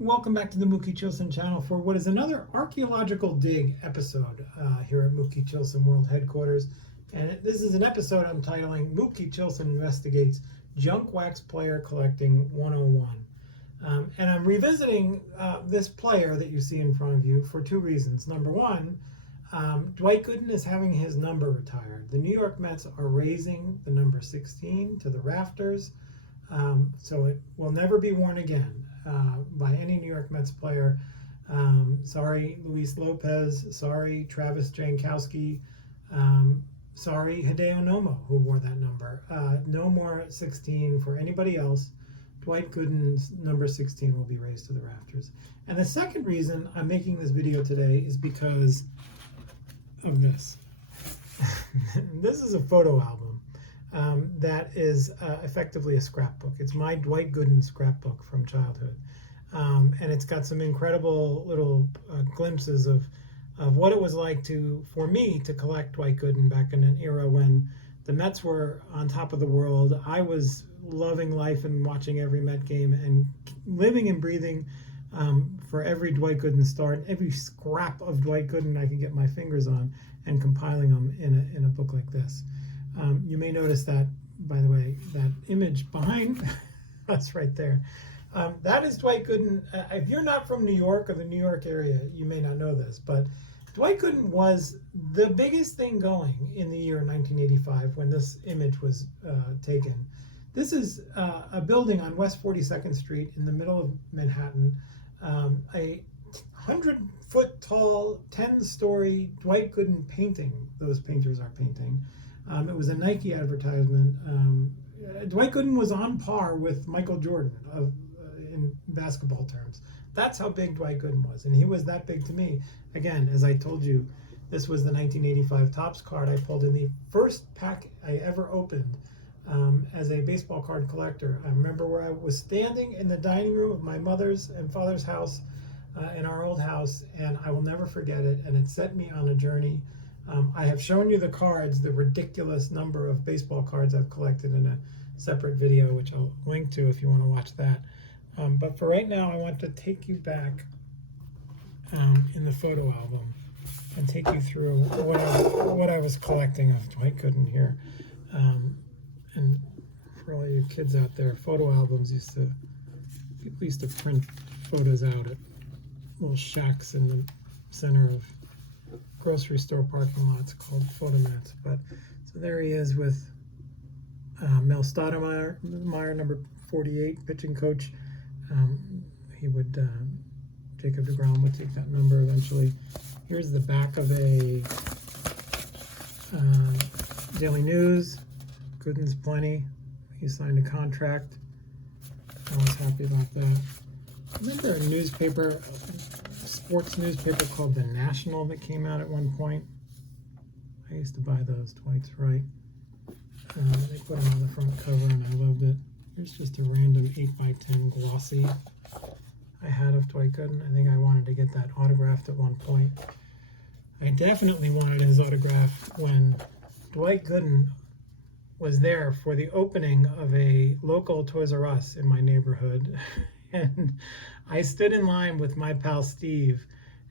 Welcome back to the Mookie Chilson channel for what is another archaeological dig episode here at Mookie Chilson World Headquarters. And this is an episode I'm titling Mookie Chilson Investigates Junk Wax Player Collecting 101. And I'm revisiting this player that you see in front of you for two reasons. Number one, Dwight Gooden is having his number retired. The New York Mets are raising the number 16 to the rafters, so it will never be worn again by any New York Mets player. Sorry, Luis Lopez. Sorry, Travis Jankowski. Sorry, Hideo Nomo, who wore that number. No more 16 for anybody else. Dwight Gooden's number 16 will be raised to the rafters. And the second reason I'm making this video today is because of this. This is a photo album that is effectively a scrapbook. It's my Dwight Gooden scrapbook from childhood. And it's got some incredible little glimpses of what it was like for me to collect Dwight Gooden back in an era when the Mets were on top of the world. I was loving life and watching every Met game and living and breathing for every Dwight Gooden start, every scrap of Dwight Gooden I could get my fingers on, and compiling them in a book like this. You may notice that, by the way, that image behind us right there. That is Dwight Gooden. If you're not from New York or the New York area, you may not know this, but Dwight Gooden was the biggest thing going in the year 1985 when this image was taken. This is a building on West 42nd Street in the middle of Manhattan, a 100-foot tall, 10-story Dwight Gooden painting. Those painters are painting. It was a Nike advertisement. Dwight Gooden was on par with Michael Jordan in basketball terms. That's how big Dwight Gooden was, and he was that big to me. Again, as I told you, this was the 1985 Topps card I pulled in the first pack I ever opened as a baseball card collector. I remember where I was standing in the dining room of my mother's and father's house in our old house, and I will never forget it, and it set me on a journey. I have shown you the cards, the ridiculous number of baseball cards I've collected in a separate video, which I'll link to if you want to watch that. But for right now, I want to take you back in the photo album and take you through what I was collecting of Dwight Gooden here. And for all you kids out there, photo albums people used to print photos out at little shacks in the center of grocery store parking lots called photomats. But so there he is with Mel Stoudemire, number 48, pitching coach. Jacob deGrom would take that number eventually. Here's the back of a Daily News. Gooden's plenty. He signed a contract. I was happy about that. Remember a newspaper, a sports newspaper called The National that came out at one point? I used to buy those, Dwight's right. They put them on the front cover and I loved it. Here's just a random 8x10 glossy I had of Dwight Gooden. I think I wanted to get that autographed at one point. I definitely wanted his autograph when Dwight Gooden was there for the opening of a local Toys R Us in my neighborhood. And I stood in line with my pal Steve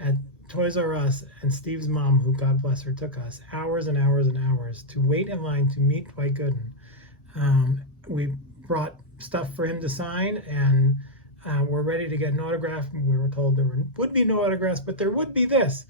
at Toys R Us, and Steve's mom, who God bless her, took us hours and hours and hours to wait in line to meet Dwight Gooden. We brought stuff for him to sign, and we're ready to get an autograph. We were told there would be no autographs, but there would be this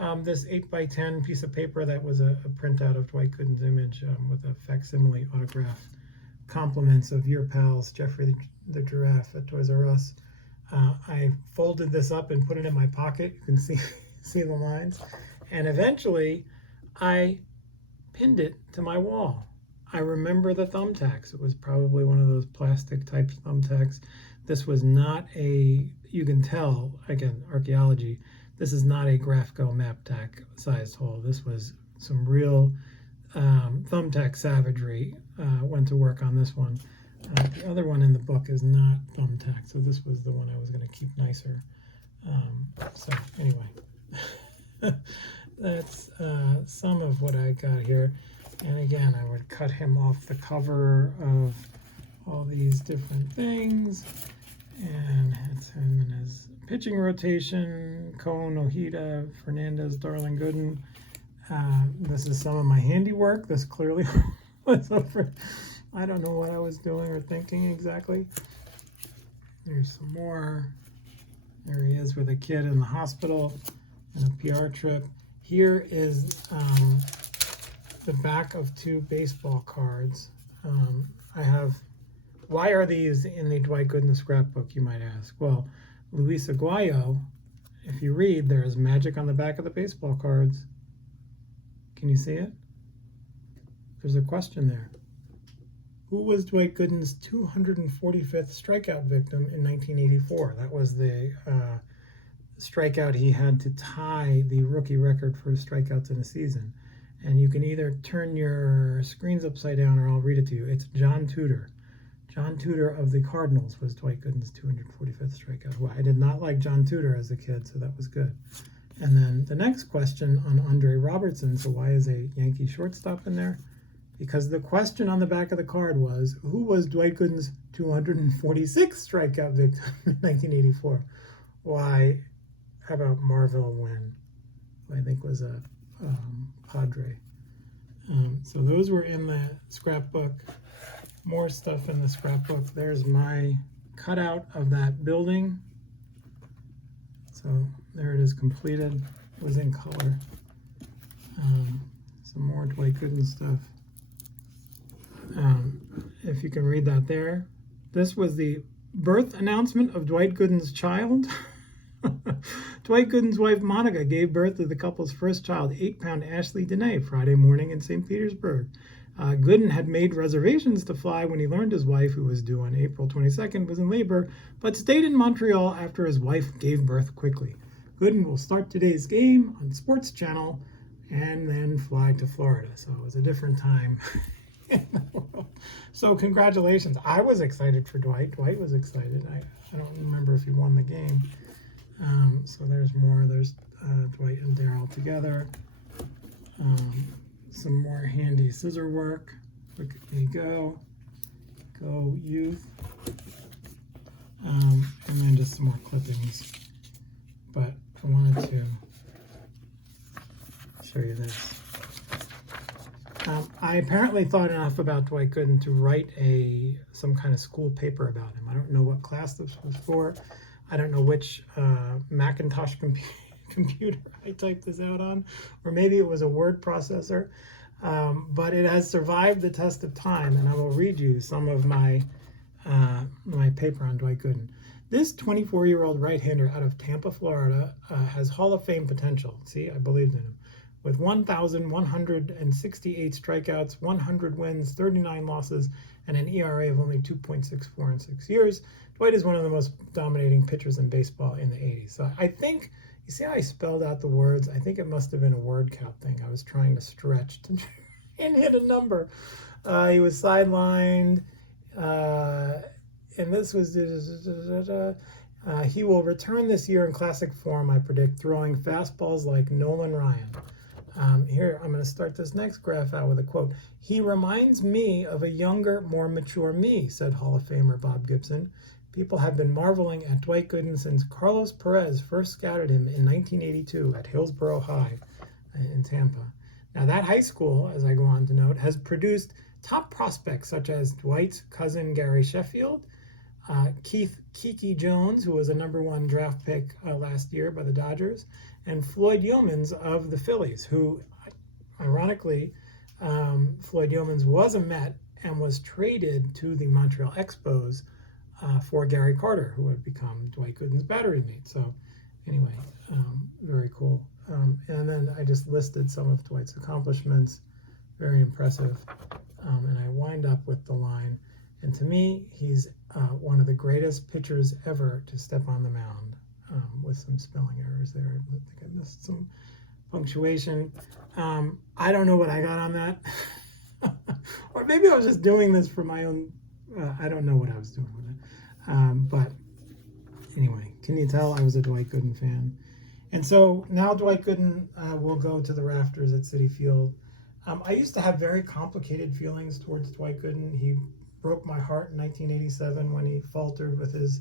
8x10 piece of paper that was a printout of Dwight Gooden's image with a facsimile autograph. Compliments of your pals, Jeffrey the Giraffe at Toys R Us. I folded this up and put it in my pocket. You can see the lines. And eventually, I pinned it to my wall. I remember the thumbtacks. It was probably one of those plastic type thumbtacks. This was not you can tell, again, archaeology, this is not a Grafco MapTac sized hole. This was some real thumbtack savagery went to work on this one. The other one in the book is not thumbtack, so this was the one I was going to keep nicer. So anyway, that's some of what I got here. And again, I would cut him off the cover of all these different things, and it's him in his pitching rotation, Cohn, Ojeda, Fernandez, Darling, Gooden. This is some of my handiwork. This clearly was over. I don't know what I was doing or thinking exactly. There's some more. There he is with a kid in the hospital and a PR trip. Here is the back of 2 baseball cards. I have, why are these in the Dwight Gooden scrapbook, you might ask? Well, Luis Aguayo, if you read, there is magic on the back of the baseball cards. Can you see it? There's a question there. Who was Dwight Gooden's 245th strikeout victim in 1984? That was the strikeout he had to tie the rookie record for strikeouts in a season. And you can either turn your screens upside down or I'll read it to you. It's John Tudor. John Tudor of the Cardinals was Dwight Gooden's 245th strikeout. Well, I did not like John Tudor as a kid, so that was good. And then the next question on Andre Robertson. So why is a Yankee shortstop in there? Because the question on the back of the card was, who was Dwight Gooden's 246th strikeout victim in 1984? Why, how about Marvell Wynn, who I think was a Padre. So those were in the scrapbook. More stuff in the scrapbook. There's my cutout of that building. So there it is, completed. It was in color. Some more Dwight Gooden stuff. If you can read that there. This was the birth announcement of Dwight Gooden's child. Dwight Gooden's wife Monica gave birth to the couple's first child, 8-pound Ashley Dene, Friday morning in St. Petersburg. Gooden had made reservations to fly when he learned his wife, who was due on April 22nd, was in labor, but stayed in Montreal after his wife gave birth quickly. Gooden will start today's game on Sports Channel and then fly to Florida. So it was a different time in the world. So congratulations. I was excited for Dwight. Dwight was excited. I don't remember if he won the game. So there's more. There's Dwight and Daryl together. Some more handy scissor work. Look, there you go. Go youth. And then just some more clippings. But I wanted to show you this. I apparently thought enough about Dwight Gooden to write some kind of school paper about him. I don't know what class this was for. I don't know which Macintosh computer I typed this out on, or maybe it was a word processor, but it has survived the test of time, and I will read you some of my paper on Dwight Gooden. This 24-year-old right-hander out of Tampa, Florida, has Hall of Fame potential. See, I believed in him. With 1,168 strikeouts, 100 wins, 39 losses, and an ERA of only 2.64 in 6 years, Dwight is one of the most dominating pitchers in baseball in the 80s. So I think, you see how I spelled out the words? I think it must have been a word count thing. I was trying to stretch and hit a number. He was sidelined, and this was, he will return this year in classic form, I predict, throwing fastballs like Nolan Ryan. Here, I'm going to start this next graph out with a quote. He reminds me of a younger, more mature me, said Hall of Famer Bob Gibson. People have been marveling at Dwight Gooden since Carlos Perez first scouted him in 1982 at Hillsborough High in Tampa. Now, that high school, as I go on to note, has produced top prospects such as Dwight's cousin Gary Sheffield, Keith Kiki Jones, who was a #1 draft pick last year by the Dodgers, and Floyd Yeomans of the Phillies, who, ironically, Floyd Yeomans was a Met and was traded to the Montreal Expos for Gary Carter, who had become Dwight Gooden's battery mate. So anyway, very cool. And then I just listed some of Dwight's accomplishments. Very impressive. And I wind up with the line, and to me, he's one of the greatest pitchers ever to step on the mound, with some spelling errors there. I think I missed some punctuation. I don't know what I got on that. Or maybe I was just doing this for my own, I don't know what I was doing with it. But anyway, can you tell I was a Dwight Gooden fan? And so now Dwight Gooden will go to the rafters at Citi Field. I used to have very complicated feelings towards Dwight Gooden. He broke my heart in 1987 when he faltered with his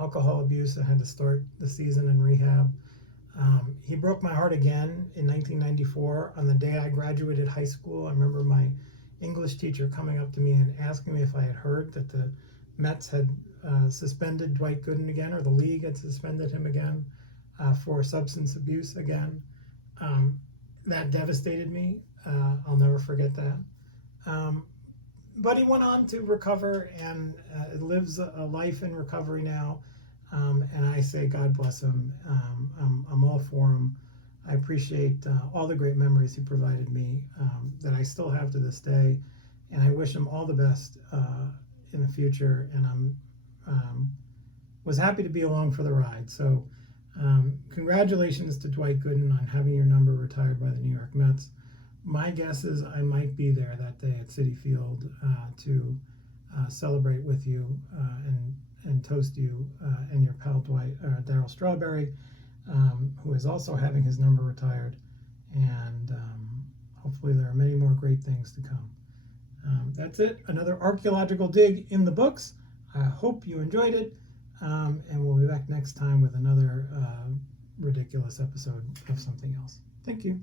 alcohol abuse and had to start the season in rehab. He broke my heart again in 1994 on the day I graduated high school. I remember my English teacher coming up to me and asking me if I had heard that the Mets had suspended Dwight Gooden again, or the league had suspended him again for substance abuse again. That devastated me. I'll never forget that. But he went on to recover and lives a life in recovery now. And I say God bless him. I'm all for him. I appreciate all the great memories he provided me that I still have to this day. And I wish him all the best in the future. And I'm was happy to be along for the ride. So congratulations to Dwight Gooden on having your number retired by the New York Mets. My guess is I might be there that day at Citi Field to celebrate with you and toast you and your pal Darryl Strawberry, who is also having his number retired. And hopefully there are many more great things to come. That's it. Another archaeological dig in the books. I hope you enjoyed it. And we'll be back next time with another ridiculous episode of something else. Thank you.